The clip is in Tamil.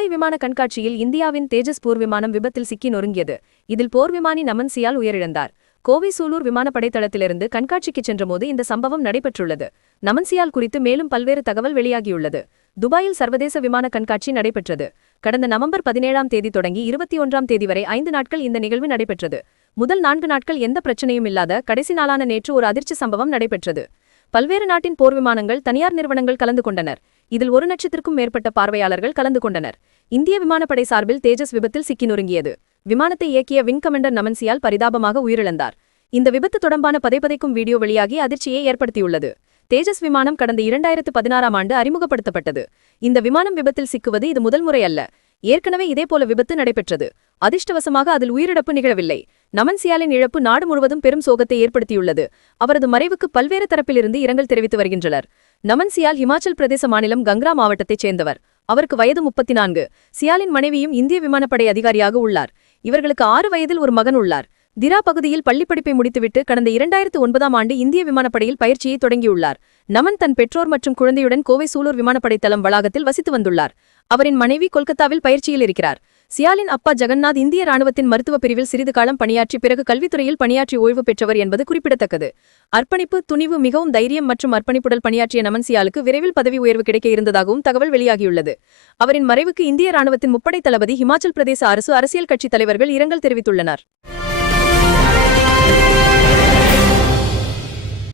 துபாய் விமான கண்காட்சியில் இந்தியாவின் தேஜஸ் போர் விமானம் விபத்தில் சிக்கி நொறுங்கியது. இதில் போர் விமானி நமன் சியால் உயிரிழந்தார். கோவை சூலூர் விமானப்படை தளத்திலிருந்து கண்காட்சிக்கு சென்றபோது இந்த சம்பவம் நடைபெற்றுள்ளது. நமன் சியால் குறித்து மேலும் பல்வேறு தகவல் வெளியாகியுள்ளது. துபாயில் சர்வதேச விமான கண்காட்சி நடைபெற்றது. கடந்த நவம்பர் 17ஆம் தேதி தொடங்கி 21ஆம் தேதி வரை 5 நாட்கள் இந்த நிகழ்வு நடைபெற்றது. முதல் 4 நாட்கள் எந்த பிரச்சனையும் இல்லாத கடைசி நாளான நேற்று ஒரு அதிர்ச்சி சம்பவம் நடைபெற்றது. பல்வேறு நாட்டின் போர் விமானங்கள், தனியார் நிறுவனங்கள் கலந்து கொண்டனர். இதில் 1 லட்சத்திற்கும் மேற்பட்ட பார்வையாளர்கள் கலந்து கொண்டனர். இந்திய விமானப்படை சார்பில் தேஜஸ் விபத்தில் சிக்கி நொறுங்கியது. விமானத்தை இயக்கிய விங் கமாண்டர் நமன் சியால் பரிதாபமாக உயிரிழந்தார். இந்த விபத்து தொடர்பான பதைபதைக்கும் வீடியோ வெளியாகி அதிர்ச்சியை ஏற்படுத்தியுள்ளது. தேஜஸ் விமானம் கடந்த 2016ஆம் ஆண்டு அறிமுகப்படுத்தப்பட்டது. இந்த விமானம் விபத்தில் சிக்குவது இது முதல் முறை அல்ல. ஏற்கனவே இதேபோல விபத்து நடைபெற்றது. அதிர்ஷ்டவசமாக அதில் உயிரிழப்பு நிகழவில்லை. நமன் சியாலின் இழப்பு நாடு முழுவதும் பெரும் சோகத்தை ஏற்படுத்தியுள்ளது. அவரது மறைவுக்கு பல்வேறு தரப்பிலிருந்து இரங்கல் தெரிவித்து வருகின்றனர். நமன் சியால் ஹிமாச்சல் பிரதேச மாநிலம் கங்ரா மாவட்டத்தைச் சேர்ந்தவர். அவருக்கு வயது 34. சியாலின் மனைவியும் இந்திய விமானப்படை அதிகாரியாக உள்ளார். இவர்களுக்கு 6 வயதில் ஒரு மகன் உள்ளார். திரா பகுதியில் பள்ளிப்படிப்பை முடித்துவிட்டு கடந்த 2009ஆம் ஆண்டு இந்திய விமானப்படையில் பயிற்சியை தொடங்கியுள்ளார். நமன் தன் பெற்றோர் மற்றும் குழந்தையுடன் கோவை சூலூர் விமானப்படை தளம் வளாகத்தில் வசித்து வந்துள்ளார். அவரின் மனைவி கொல்கத்தாவில் பயிற்சியில் இருக்கிறார். சியாலின் அப்பா ஜெகநாத் இந்திய ராணுவத்தின் மருத்துவ பிரிவில் சிறிது காலம் பணியாற்றி பிறகு கல்வித்துறையில் பணியாற்றி ஓய்வு பெற்றவர் என்பது குறிப்பிடத்தக்கது. அர்ப்பணிப்பு, துணிவு, மிகவும் தைரியம் மற்றும் அர்ப்பணிப்புடன் பணியாற்றிய நமன் சியாலுக்கு விரைவில் பதவி உயர்வு கிடைக்க இருந்ததாகவும் தகவல் வெளியாகியுள்ளது. அவரின் மறைவுக்கு இந்திய ராணுவத்தின் முப்படை தளபதி, ஹிமாச்சல் பிரதேச அரசு, அரசியல் கட்சி தலைவர்கள் இரங்கல் தெரிவித்துள்ளனர்.